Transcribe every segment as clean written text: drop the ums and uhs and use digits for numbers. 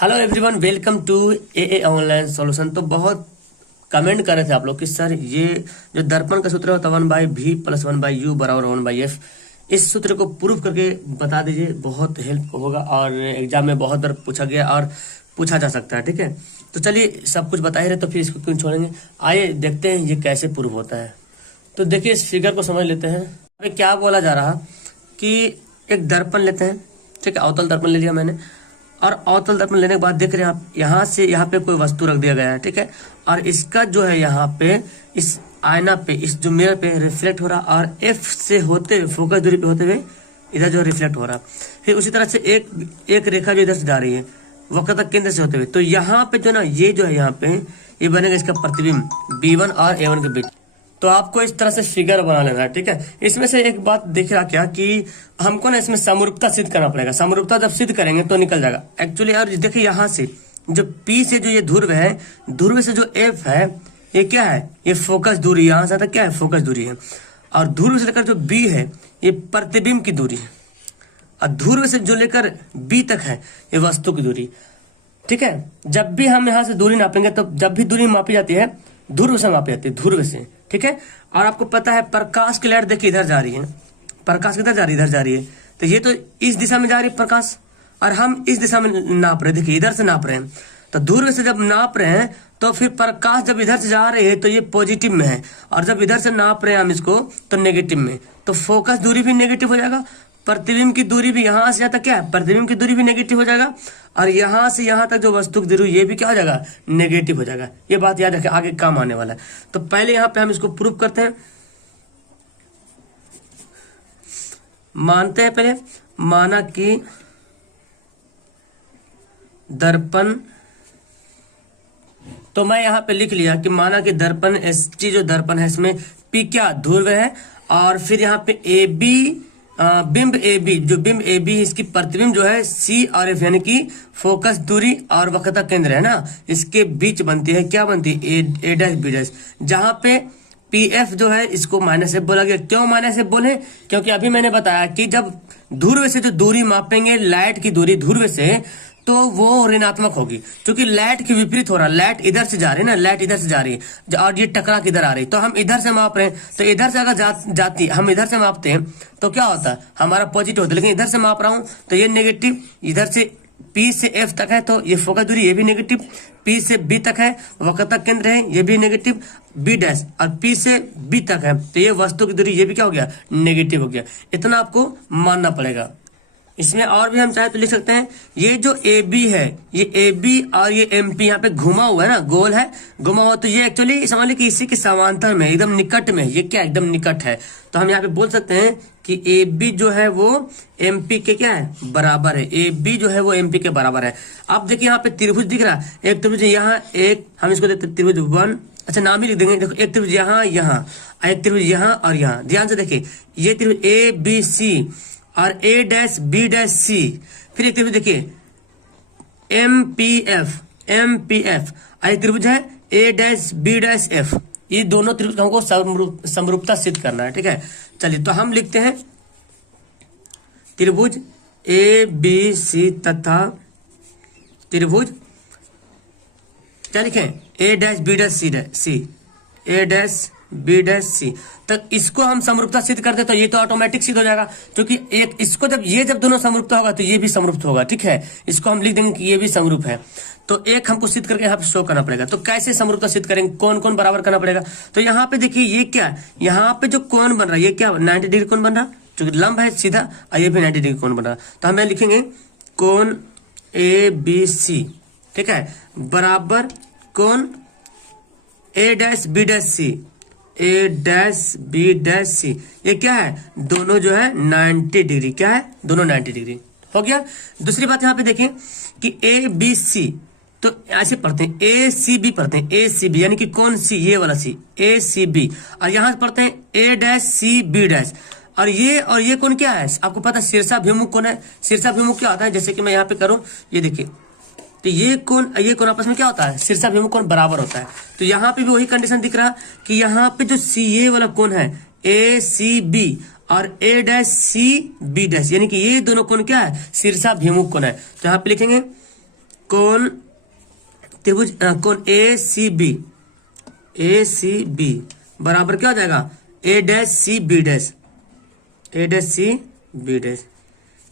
Hello everyone, welcome to a online solution. तो बहुत comment कर रहे थे आप लोग कि सर ये जो दर्पण का सूत्र होता है 1/v + 1/u = 1/f, इस सूत्र को प्रूफ करके बता दीजिए, बहुत हेल्प होगा और एग्जाम में बहुत बार पूछा गया और पूछा जा सकता है। ठीक है, तो चलिए सब कुछ बता ही रहे तो फिर इसको क्यों छोड़ेंगे। आइए देखते हैं ये कैसे प्रूफ होता है। तो देखिए इस फिगर को समझ लेते हैं। अभी क्या बोला जा रहा कि एक दर्पण लेते हैं, ठीक है, अवतल दर्पण ले लिया मैंने, और अवतल दर्पण लेने के बाद देख रहे हैं आप यहाँ से यहाँ पे कोई वस्तु रख दिया गया है, ठीक है, और इसका जो है यहाँ पे इस आईना पे, इस जो मिरर पे रिफ्लेक्ट हो रहा और एफ से होते हुए फोकस दूरी पे होते हुए इधर जो रिफ्लेक्ट हो रहा। फिर उसी तरह से एक रेखा जो इधर से जा रही है वक्रता केंद्र से होते हुए, तो यहाँ पे जो ना ये जो है यहाँ पे ये बनेगा इसका प्रतिबिंब B1 और A1 के बीच। तो आपको इस तरह से फिगर बना लेना है, ठीक है। इसमें से एक बात दिख रहा क्या कि हमको ना इसमें समरूपता सिद्ध करना पड़ेगा। समरूपता जब सिद्ध करेंगे तो निकल जाएगा एक्चुअली। और देखिए यहाँ से जो P से जो ये ध्रुव है, ध्रुव से जो F है ये क्या है, ये फोकस दूरी, यहाँ से तक क्या है फोकस दूरी है। और ध्रुव से लेकर जो B है ये प्रतिबिंब की दूरी है, और ध्रुव से जो लेकर B तक है ये वस्तु की दूरी, ठीक है। जब भी हम यहाँ से दूरी नापेंगे तो जब भी दूरी मापी जाती है ध्रुव से मापी जाती है, ध्रुव से, ठीक है। और आपको पता है प्रकाश की लहर देखिए इधर जा रही है, प्रकाश किधर जा रही है, इधर जा रही है, तो ये तो इस दिशा में जा रही है प्रकाश, और हम इस दिशा में नाप रहे हैं, देखिए इधर से नाप रहे हैं। तो ध्रुव से जब नाप रहे हैं तो फिर प्रकाश जब इधर से जा रही है तो ये पॉजिटिव में है, और जब इधर से नाप रहे हैं हम इसको तो नेगेटिव में, तो फोकस दूरी भी नेगेटिव हो जाएगा, प्रतिबिंब की दूरी भी यहाँ से यहाँ तक क्या है, प्रतिबिंब की दूरी भी नेगेटिव हो जाएगा, और यहाँ से यहाँ तक जो वस्तु की दूरी ये भी क्या हो जाएगा, नेगेटिव हो जाएगा। ये बात याद रखें, आगे काम आने वाला है। तो पहले यहाँ पे हम इसको प्रूव करते हैं, मानते हैं पहले, माना कि दर्पण, तो मैं यहाँ पे लिख लिया कि माना कि दर्पण ST जो दर्पण है इसमें P क्या ध्रुव है, और फिर यहाँ पे AB बिंब AB, जो बिंब AB इसकी प्रतिबिंब जो है C और F, यानी कि फोकस दूरी और वक्रता केंद्र है ना, इसके बीच बनती है, क्या बनती है, A', B', जहां पे PF जो है इसको -F बोला गया। क्यों -F बोले, क्योंकि अभी मैंने बताया कि जब ध्रुव से जो दूरी मापेंगे लाइट की दूरी ध्रुव से, तो वो ऋणात्मक होगी, क्योंकि लाइट के विपरीत हो रहा, लाइट इधर से जा रही है ना, लाइट इधर से जा रही है और ये टकरा के इधर आ रही, तो हम इधर से माप रहे हैं, तो इधर से अगर जाती हम इधर से मापते हैं तो क्या होता है, हमारा पॉजिटिव होता है, लेकिन इधर से माप रहा हूं तो ये नेगेटिव, इधर से P से F तक है तो ये फोकस दूरी ये भी नेगेटिव, P से B तक है वक्रता केंद्र है ये भी नेगेटिव, B' और P से B तक है तो ये वस्तु की दूरी ये भी क्या हो गया, नेगेटिव हो गया। इतना आपको मानना पड़ेगा। इसमें और भी हम चाहे तो लिख सकते हैं, ये जो AB है, ये AB और ये MP यहाँ पे घुमा हुआ है ना, गोल है, घुमा हुआ, तो ये एक्चुअली समझ लीजिए कि इसी के समांतर में एकदम निकट में, ये क्या एकदम निकट है, तो हम यहाँ पे बोल सकते हैं कि AB जो है वो MP के क्या है, बराबर है। AB जो है वो MP के बराबर है। अब देखिए यहाँ पे त्रिभुज दिख रहा है, एक त्रिभुज यहाँ, एक हम इसको देते त्रिभुज 1, अच्छा नाम ही लिख देंगे, देखो एक त्रिभुज यहाँ यहाँ, एक त्रिभुज यहाँ और यहाँ, ध्यान से देखिए ये त्रिभुज ABC और A', B', C, फिर एक त्रिभुज देखिए MPF, एक त्रिभुज है A', B', F, ये दोनों त्रिभुज हमको समरूपता सिद्ध करना है, ठीक है। चलिए तो हम लिखते हैं त्रिभुज ABC तथा त्रिभुज, क्या लिखें, A', B', C, तो इसको हम समरूपता सिद्ध करते तो ये तो ऑटोमेटिक सिद्ध हो जाएगा, क्योंकि एक इसको जब दोनों समरूपता होगा तो ये भी समरूप होगा, ठीक है। इसको हम लिख देंगे कि ये भी समरूप है, तो एक हमको सिद्ध करके यहाँ पे शो करना पड़ेगा। तो कैसे समरूपता सिद्ध करेंगे, कौन कौन बराबर करना पड़ेगा, तो यहाँ पे देखिए ये क्या है, यहाँ पे जो कोण बन रहा है ये क्या 90 डिग्री कोण बन रहा, क्योंकि लंब है सीधा, और ये भी 90 डिग्री कोण बन रहा, तो हमें लिखेंगे कोण ABC, ठीक है, बराबर कोण A', B', C, ये क्या है, दोनों जो है 90 डिग्री, क्या है, दोनों 90 डिग्री हो गया। दूसरी बात यहाँ पे देखें कि ABC, तो ऐसे पढ़ते हैं ACB, पढ़ते हैं ACB, यानी कि कौन सी, ये वाला C, ACB, और यहाँ पढ़ते हैं A', और ये कौन क्या है, आपको पता है शीर्षाभिमुख कौन है, शीर्षाभिमुख क्या होता है, जैसे कि मैं यहाँ पे करूं, ये देखिए, तो ये कौन आपस में क्या होता है, शीर्षाभिमुख कोण बराबर होता है। तो यहाँ पे भी वही कंडीशन दिख रहा कि यहाँ पे जो CA वाला कोण है ACB और A', CB', यानी कि ये दोनों कोण क्या है, शीर्षाभिमुख कोण है। तो यहाँ पे लिखेंगे कोण त्रिभुज कोण ए सी बी बराबर क्या हो जाएगा, ए डैश सी बी डैश, ए डैश सी बी डैश।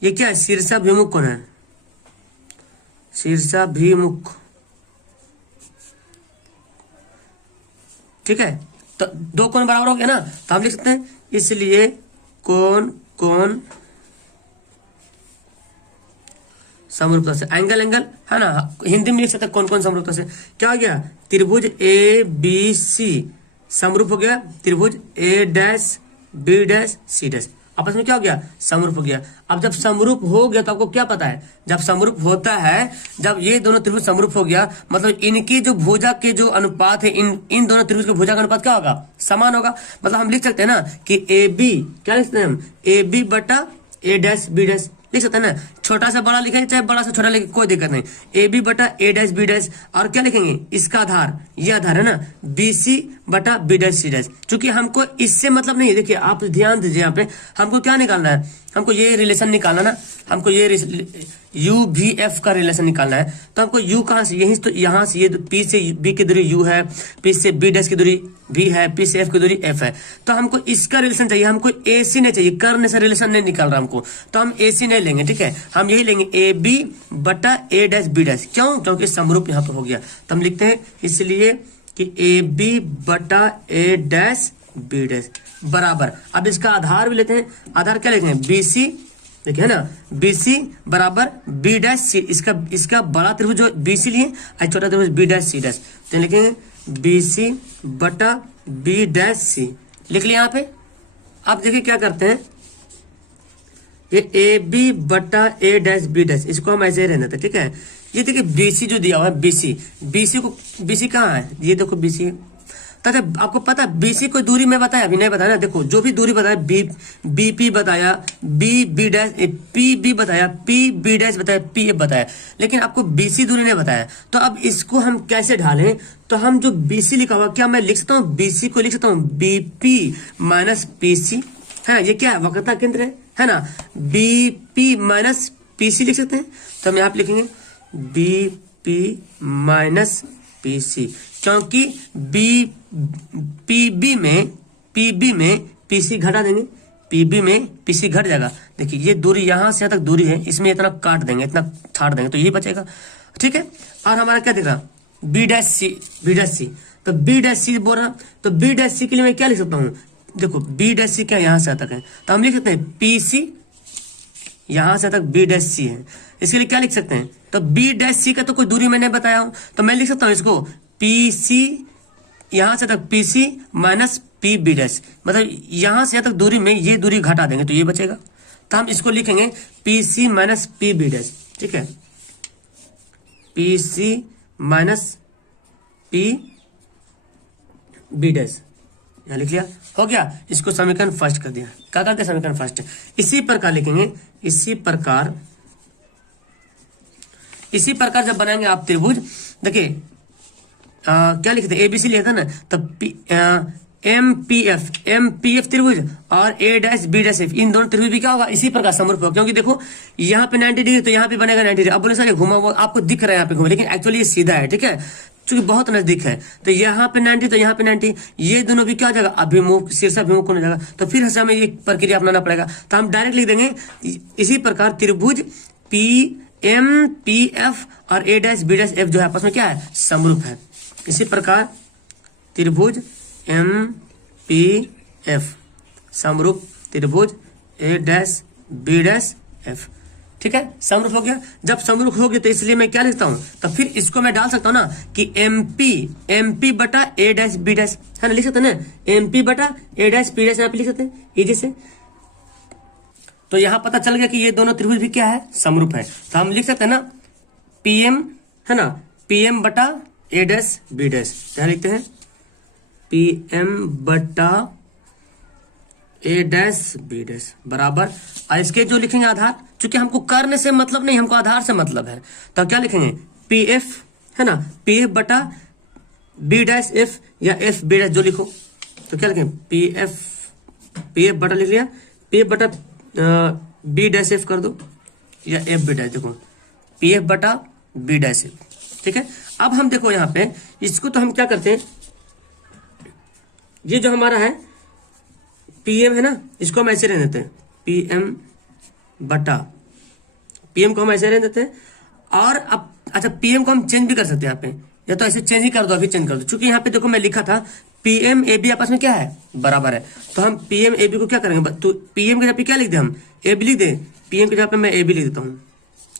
ये क्या है, शीर्षाभिमुख कोण है, शीर्षाभिमुख, ठीक है। तो दो कोण बराबर हो गया ना, तो हम लिख सकते हैं इसलिए कोण कोण समरूपता से, एंगल एंगल है ना, हिंदी में लिख सकते हैं कौन कौन समरूपता से। क्या हो गया, त्रिभुज ए बी सी समरूप हो गया त्रिभुज A dash B dash C dash, आपस में क्या हो गया, समरूप हो गया। अब जब समरूप हो गया तो आपको क्या पता है, जब समरूप होता है, जब ये दोनों त्रिभुज समरूप हो गया, मतलब इनकी जो भुजा के जो अनुपात है, इन दोनों त्रिभुज के भुजा का अनुपात क्या होगा, समान होगा। मतलब हम लिख सकते हैं ना कि ए बी, क्या लिख सकते हैं हम, ए बी बटा ए डैश बी डैश लिख सकते हैं ना, छोटा से बड़ा लिखेंगे चाहे बड़ा से छोटा लिखेंगे कोई दिक्कत नहीं, ए बी बटा ए डैश बी डैश, और क्या लिखेंगे, इसका आधार, ये आधार है ना, बी सी बटा बी डैश सी डैश। चूंकि हमको इससे मतलब नहीं है, देखिए आप ध्यान दीजिए यहाँ पे, हमको क्या निकालना है, हमको ये रिलेशन निकालना ना, हमको ये यू भी एफ का रिलेशन निकालना है। तो हमको यू कहाँ से, यहीं तो यहाँ से, ये पी से बी की दूरी यू है, पी से बी डैश की दूरी भी है, पी से एफ की दूरी एफ है, तो हमको इसका रिलेशन चाहिए, हमको ए सी नहीं चाहिए, करने से रिलेशन नहीं निकाल रहा हमको, तो हम ए सी नहीं लेंगे, ठीक है, हम यही लेंगे ए बी बटा ए डैश बी डैश। क्यों, क्योंकि समरूप यहाँ पर हो गया, तो हम लिखते हैं इसलिए कि ए बी बटा ए डैश बी डैश बराबर, अब इसका आधार भी लेते हैं, आधार क्या लिखेंगे, बी सी, देखिए है ना, बी सी बराबर बी डैश सी, इसका बड़ा त्रिभुज जो बी सी लिए और छोटा त्रिभुज बी डैश सी डैश, तो लिखेंगे बी सी बटा बी डैश सी, लिख लिया यहाँ पे। अब देखिए क्या करते हैं, ये ए बी बटा ए डैश बी डैश, इसको हम ऐसे ही रहने देते, ठीक है। ये देखिए बीसी जो दिया हुआ है, बीसी कहाँ है, ये देखो बीसी, ताकि आपको पता है बीसी कोई दूरी में बताया, अभी नहीं बताया ना, देखो जो भी दूरी बताया, बी पी बताया, बी डैश पी बी बताया, पी बी डैश बताया, पी ए बताया, लेकिन आपको बीसी दूरी नहीं बताया। तो अब इसको हम कैसे ढालें, तो हम जो बीसी लिखा हुआ, क्या मैं लिख सकता हूँ बीसी को लिख सकता हूँ बीपी माइनस पीसी, है ये क्या है, वक्रता केंद्र है ना, बीपी माइनस पीसी लिख सकते हैं। तो हम यहाँ पे लिखेंगे बीपी माइनस पीसी, क्योंकि पीबी में पीसी घटा देंगे, पीबी में पीसी घट जाएगा। देखिए ये दूरी यहां से यहाँ तक दूरी है, इसमें इतना काट देंगे, इतना छाट देंगे, तो यही बचेगा, ठीक है। और हमारा क्या दिख रहा, बी डैश सी, तो बी डैश सी बोल रहा, तो बी डैश सी के लिए मैं क्या लिख सकता हूँ, देखो बी डैश सी क्या यहां से तक है, तो हम लिख सकते हैं पीसी यहां से तक बी डैश सी है, इसके लिए क्या लिख सकते हैं, तो बी डैश सी का तो कोई दूरी मैंने बताया हूं, तो मैं लिख सकता हूं इसको पीसी यहां से तक PC minus P B dash, मतलब यहां से तक दूरी में ये दूरी घटा देंगे तो ये बचेगा, तो हम इसको लिखेंगे PC minus P B dash, ठीक है, PC minus P B dash, यहां लिख लिया, हो गया। इसको समीकरण फर्स्ट कर दिया, क्या करते हैं समीकरण फर्स्ट, इसी प्रकार लिखेंगे, इसी प्रकार जब बनाएंगे आप त्रिभुज, देखिए क्या लिखते हैं, एबीसी लिखा था ना, तब एम पी एफ त्रिभुज और ए डैश बी डैश एफ, इन दोनों त्रिभुज भी क्या होगा, इसी प्रकार समरूप होगा, क्योंकि देखो यहाँ पे 90 डिग्री तो यहाँ पे बनेगा 90 डिग्री। अब बोले सर घुमा हुआ आपको दिख रहा है यहाँ पे घुमा, लेकिन एक्चुअली ये सीधा है, ठीक है, चूंकि बहुत नजदीक है, तो यहाँ पे 90 तो यहाँ पे 90, ये दोनों भी क्या हो जाएगा, अभिमुख, शीर्षाभिमुख हो जाएगा, तो फिर हमें ये प्रक्रिया अपनाना पड़ेगा, तो हम डायरेक्ट लिख देंगे इसी प्रकार त्रिभुज पी एम पी एफ और ए डैश बी डैश एफ जो है आपस में क्या है, समरूप है। इसी प्रकार त्रिभुज एम पी एफ समरूप त्रिभुज A dash B dash F, ठीक है, समरूप हो गया। जब समरूप हो गया तो इसलिए मैं क्या लिखता हूं, तो फिर इसको मैं डाल सकता हूं ना कि एमपी बटा ए डैश बी डैश, है ना, लिख सकते हैं ना, एमपी बटा ए डैश बी डैश यहाँ पे लिख सकते हैं इजी से। तो यहां पता चल गया कि ये दोनों त्रिभुज भी क्या है, समरूप है, तो हम लिख सकते हैं ना पीएम, है ना, पीएम बटा ए डैश बी डैश, क्या लिखते हैं पीएम बटा ए डैश बी डैश बराबर, और इसके जो लिखेंगे आधार, चूंकि हमको करने से मतलब नहीं, हमको आधार से मतलब है, तो क्या लिखेंगे पी एफ, है ना, पी एफ बटा बी डैश एफ या एफ बी डैश जो लिखो, तो क्या लिखेंगे पी एफ बटा लिख लिया, पी एफ बटा बी डैश एफ कर दो या एफ बी डैश, देखो पी एफ बटा बी डैश एफ। ठीक है, अब हम देखो यहाँ पे इसको तो हम क्या करते हैं, ये जो हमारा है पीएम है ना, इसको हम ऐसे रहने देते हैं, पीएम बटा पीएम को हम ऐसे रहने देते हैं। और अब अच्छा पीएम को हम चेंज भी कर सकते हैं यहाँ पे, या तो ऐसे चेंज ही कर दो, अभी चेंज कर दो, क्योंकि यहाँ पे देखो मैं लिखा था पीएम ए बी आपस में क्या है, बराबर है। तो हम पीएम ए बी को क्या करेंगे, तो पीएम के जगह पे क्या लिख दे, हम ए बी लिख दे, पीएम के जगह पे मैं ए बी लिख देता हूँ।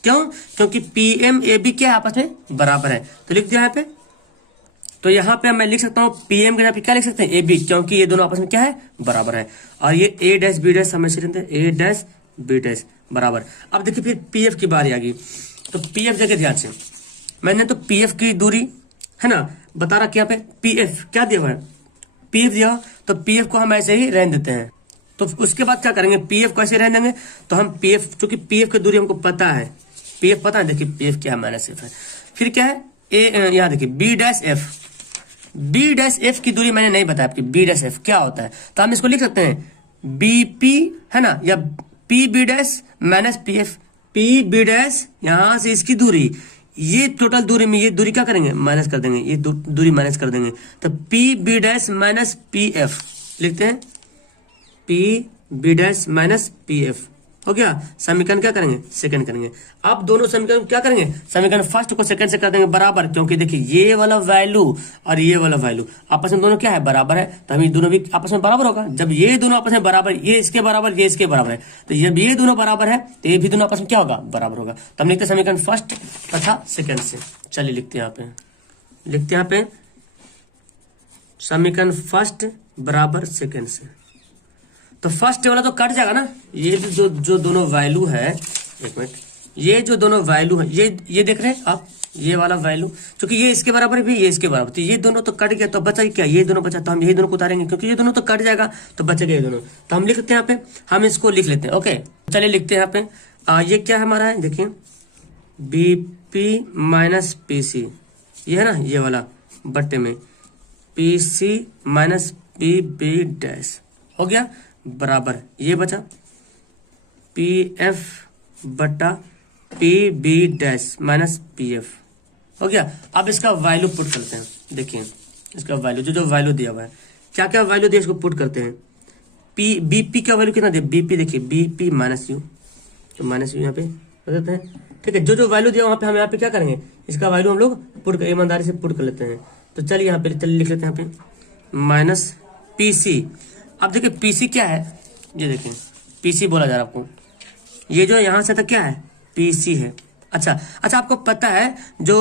क्यों, क्योंकि पीएम ए बी क्या है, आपस में बराबर है, तो लिख दिया यहाँ पे। तो यहाँ पे मैं लिख सकता हूँ पीएम के जगह पे क्या लिख सकते हैं, ए बी, क्योंकि ये दोनों आपस में क्या है, बराबर है। और ये ए डैश बी डैश हमेशा रहते हैं, ए डैश बी डैश बराबर। अब देखिए फिर पीएफ की बारी आ गई, तो पीएफ जगह ध्यान से, मैंने तो पीएफ की दूरी है ना बता रखी, यहाँ पे पीएफ क्या दिया हुआ है, पीएफ दिया, तो पीएफ को हम ऐसे ही रहने देते हैं। तो उसके बाद क्या करेंगे, पीएफ को ऐसे रहने देंगे, तो हम पीएफ, क्योंकि पीएफ की दूरी हमको पता है, पीएफ पता है, देखिए पीएफ क्या है, माइनस एफ है। फिर क्या है, ए यहाँ देखिए B dash F, B dash F की दूरी मैंने नहीं बताया आपकी, बी डैश एफ क्या होता है, तो हम इसको लिख सकते हैं बीपी है ना, या P B dash minus P F, P B dash यहां से इसकी दूरी, ये टोटल दूरी में ये दूरी क्या करेंगे, माइनस कर देंगे, ये दूरी माइनस कर देंगे, तो P B dash minus P F लिखते हैं, P B dash minus P F हो गया। समीकरण क्या करेंगे, सेकंड करेंगे। अब दोनों समीकरण क्या करेंगे, समीकरण फर्स्ट को सेकंड से कर देंगे बराबर, क्योंकि देखिए ये वाला वैल्यू और ये वाला वैल्यू आपस में दोनों क्या है, बराबर है, तो हम ये दोनों भी आपस में बराबर होगा। जब ये दोनों आपस में बराबर, ये इसके बराबर, ये इसके बराबर है, तो जब ये दोनों बराबर है तो ये भी दोनों आपस में क्या होगा, बराबर होगा। तो हम लिखते हैं समीकरण फर्स्ट तथा सेकंड से। चलिए लिखते हैं यहाँ पे, लिखते हैं यहाँ पे समीकरण फर्स्ट बराबर सेकंड से। तो फर्स्ट वाला तो कट जाएगा ना, ये जो दोनों वैल्यू है, एक मिनट, ये जो दोनों वैल्यू है, ये देख रहे हैं आप, ये वाला वैल्यू, क्योंकि ये इसके बराबर भी, ये इसके बराबर, तो ये दोनों तो कट गया, तो बचा क्या, ये दोनों बचा, तो हम यही दोनों को उतारेंगे, क्योंकि ये दोनों तो कट जाएगा, तो बचेगा ये दोनों, तो हम लिख लेते हैं यहाँ पे, हम इसको लिख लेते हैं। ओके चलिए लिखते हैं यहाँ पे, ये क्या हमारा है, देखिए बीपी माइनस पीसी, ये है ना, ये वाला बट्टे में PC minus P B dash हो गया बराबर, ये बचा पी एफ बटा P B dash minus P F हो गया। अब इसका वैल्यू पुट करते हैं, देखिए इसका वैल्यू जो वैल्यू दिया हुआ है, क्या क्या वैल्यू दिया, इसको पुट करते हैं। पी बीपी का वैल्यू कितना दिया, बीपी देखिए बीपी माइनस यू, तो माइनस यू यहाँ पे कर देते हैं। ठीक है, जो वैल्यू दिया वहाँ पे हम यहाँ पे क्या करेंगे, इसका वैल्यू हम लोग पुट ईमानदारी से पुट कर लेते हैं। तो चलिए यहाँ पे चलिए लिख लेते हैं यहाँ पे माइनस पीसी। अब देखिए पीसी क्या है, ये देखिए पीसी बोला जा रहा है आपको, ये जो यहाँ से तक क्या है, पीसी है। अच्छा आपको पता है जो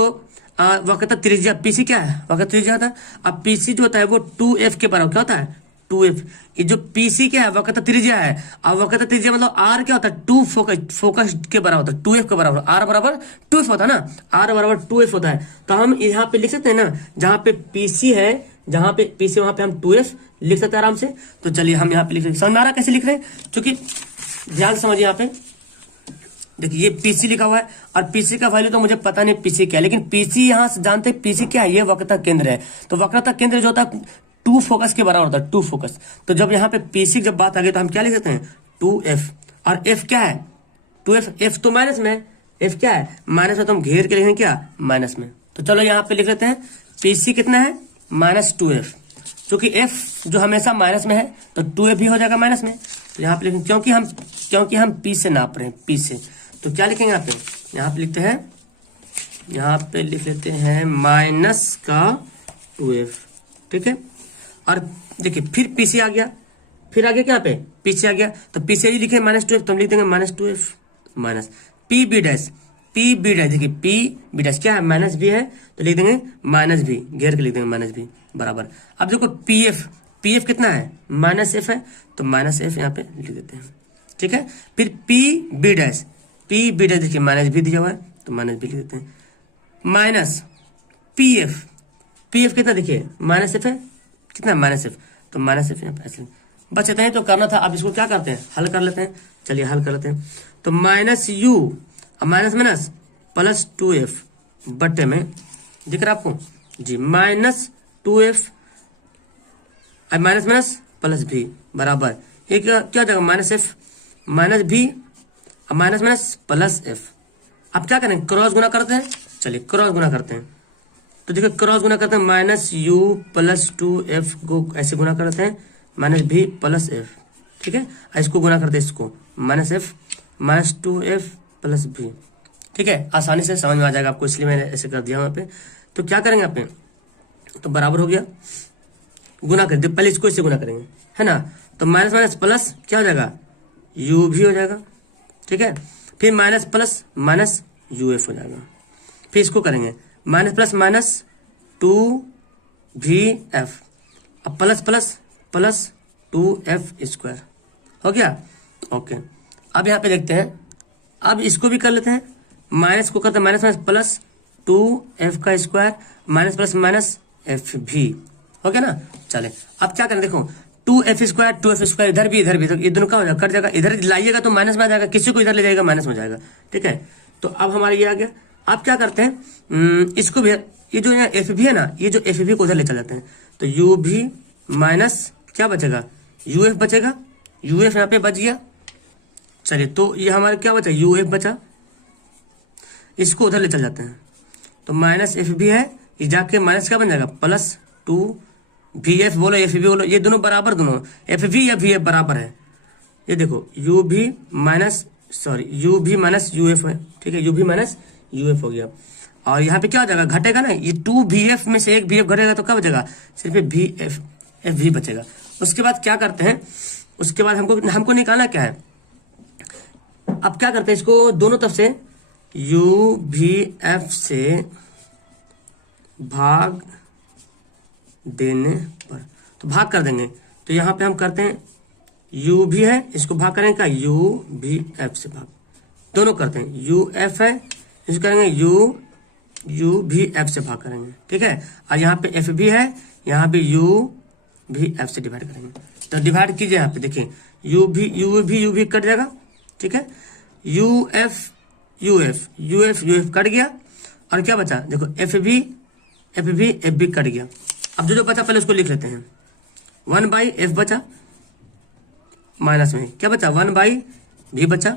वक्रता त्रिज्या, पीसी क्या है, वक्रता त्रिज्या होता है। अब पीसी जो होता है वो 2f के बराबर क्या होता है, 2f। ये जो पीसी क्या है, वक्रता त्रिज्या है। अब वक्रता त्रिज्या मतलब r क्या होता है, 2 फोकस के बराबर होता है, 2f के बराबर, r बराबर 2f होता है ना, r बराबर 2f होता है। तो हम यहाँ पे लिख सकते हैं ना, जहाँ पे पीसी है, जहां पे पीसी वहां पे हम 2f लिख सकते हैं आराम से। तो चलिए हम यहाँ पे लिख रहे हैं, समझ में आ रहा कैसे लिख रहे हैं, क्योंकि ध्यान से समझिए यहाँ पे देखिए ये पीसी लिखा हुआ है, और पीसी का वैल्यू तो मुझे पता नहीं पीसी क्या है, लेकिन पीसी यहाँ से जानते हैं पीसी क्या है, ये वक्रता केंद्र है। तो वक्रता केंद्र जो होता है 2 फोकस के बराबर होता है, 2 फोकस। तो जब यहाँ पे पीसी जब बात आ गई तो हम क्या लिख सकते हैं, 2f, और f क्या है, 2f, f तो माइनस में, f क्या है माइनस में, तो हम घेर के लिखेंगे क्या, माइनस में। तो चलो यहाँ पे लिख लेते हैं पीसी कितना है, माइनस 2f, क्योंकि f जो हमेशा माइनस में है तो 2f भी हो जाएगा माइनस में। तो यहाँ पे लिखेंगे, क्योंकि हम p से नाप रहे हैं, p से, तो क्या लिखेंगे यहाँ पे, यहाँ पे लिखते हैं, यहाँ पे लिख लेते हैं माइनस का 2f। ठीक है, और देखिए फिर पीसी आ गया, फिर आ गया क्या पे, पीछे आ गया, तो पीछे ही लिखे माइनस 2f, तो हम लिख देंगे minus 2f minus P B dash, P B dash, देखिए पी बी डैश क्या है, माइनस भी है, तो लिख देंगे माइनस भी, घेर के लिख देंगे माइनस भी बराबर। अब देखो पी एफ कितना है, माइनस एफ है, तो माइनस एफ यहाँ पे लिख देते हैं। ठीक है, फिर पी बी डैश, देखिए माइनस भी दिया हुआ है, तो माइनस भी लिख देते हैं, माइनस पी एफ कितना, देखिए माइनस एफ है, कितना माइनस एफ, तो माइनस एफ यहाँ पे ऐसे बस इतना ही तो करना था। अब इसको क्या करते हैं, हल कर लेते हैं, चलिए हल कर लेते हैं। तो minus u, minus minus plus 2f बट्टे में, दिख रहा आपको जी, minus 2f minus minus plus भी बराबर, ये क्या हो जाएगा, माइनस एफ माइनस भी माइनस माइनस प्लस एफ। अब क्या करें, क्रॉस गुना करते हैं, चलिए क्रॉस गुना करते हैं, तो देखिए क्रॉस गुना करते हैं, माइनस यू प्लस 2f को ऐसे गुना करते हैं माइनस भी प्लस एफ, ठीक है। इसको गुना करते हैं, इसको minus f minus 2f plus भी, ठीक है। आसानी से समझ में आ जाएगा आपको, इसलिए मैंने ऐसे कर दिया वहां पे। तो क्या करेंगे आप, तो बराबर हो गया, गुना कर दे, पहले इसको इससे गुना करेंगे, है ना। तो माइनस माइनस प्लस क्या हो जाएगा, यू भी हो जाएगा, ठीक है। फिर minus plus minus U F हो जाएगा। फिर इसको करेंगे माइनस प्लस माइनस 2vf, अब plus plus plus 2f square हो गया, ओके। अब यहाँ पे देखते हैं, अब इसको भी कर लेते हैं, माइनस को करते हैं माइनस माइनस प्लस 2f का square minus plus minus F भी हो गया ना। चले अब क्या करें, देखो 2f स्क्वायर इधर भी तो ये दोनों का हो जाएगा, कट जाएगा, इधर लाइएगा तो माइनस में आ जाएगा, किसी को इधर ले जाएगा माइनस में जाएगा, ठीक है। तो अब हमारा ये आ गया। आप क्या करते हैं, इसको भी, ये जो यहाँ एफ भी है ना, ये जो एफ भी को उधर ले चल जाते हैं, तो यू भी माइनस क्या बचेगा, यू एफ बचेगा, यू एफ यहाँ पे बच गया। चलिए तो ये हमारा क्या बचा, यू एफ बचा, इसको उधर ले चल जाते हैं, तो माइनस एफ भी है, ये जाके माइनस क्या बन जाएगा, प्लस 2vf बोलो एफ भी बोलो, ये दोनों बराबर, दोनों एफ भी या वी एफ बराबर है। ये देखो यू भी माइनस यू भी माइनस यू एफ है, ठीक है, यू भी माइनस यू एफ हो गया। और यहाँ पे क्या हो जाएगा, घटेगा ना, ये 2vf में से एक vf घटेगा तो क्या बचेगा, सिर्फ एफ भी बचेगा। उसके बाद क्या करते हैं, उसके बाद हमको निकालना क्या है, अब क्या करते हैं, इसको दोनों तरफ से यू भी एफ से भाग देने पर, तो भाग कर देंगे, तो यहाँ पे हम करते हैं यू भी है, इसको भाग करेंगे क्या, यू भी एफ से भाग, दोनों करते हैं, यू एफ है, इसको करेंगे यू भी एफ से भाग करेंगे, ठीक है। और यहाँ पे एफ भी है, यहाँ पे यू भी एफ से डिवाइड करेंगे, तो डिवाइड कीजिए, यहाँ पे देखिए यू भी कट जाएगा, ठीक है। यू एफ कट गया, और क्या बचा, देखो एफ भी कट गया। अब जो बचा पहले उसको लिख लेते हैं, 1/f बचा, माइनस में क्या बचा, 1/v बचा,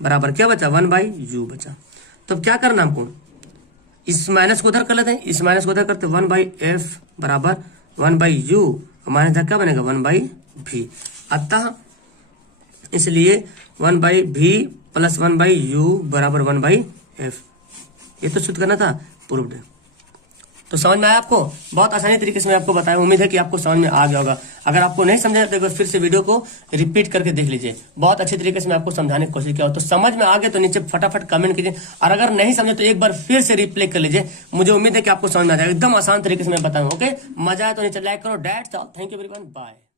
बराबर क्या बचा, 1/u बचा। तो अब क्या करना हमको, इस माइनस को उधर कर लेते हैं, इस माइनस को उधर करते हैं, 1/f बराबर 1/u, माइनस क्या बनेगा, 1/v। अतः इसलिए 1/v प्लस 1/u बराबर 1/f, ये तो शुद्ध करना था, प्रूव्ड। तो समझ में आया आपको, बहुत आसानी तरीके से मैं आपको बताया, उम्मीद है कि आपको समझ में आ गया होगा। अगर आपको नहीं समझा तो एक बार फिर से वीडियो को रिपीट करके देख लीजिए, बहुत अच्छे तरीके से मैं आपको समझाने की कोशिश किया। तो समझ में आ गया तो नीचे फटाफट कमेंट कीजिए, और अगर नहीं समझे तो एक बार फिर से रिप्ले कर लीजिए, मुझे उम्मीद है कि आपको समझ में आ जाएगा, एकदम आसान तरीके से मैं बताऊँ। ओके, मजा आया तो नीचे लाइक करो, that's all, thank you everyone, bye.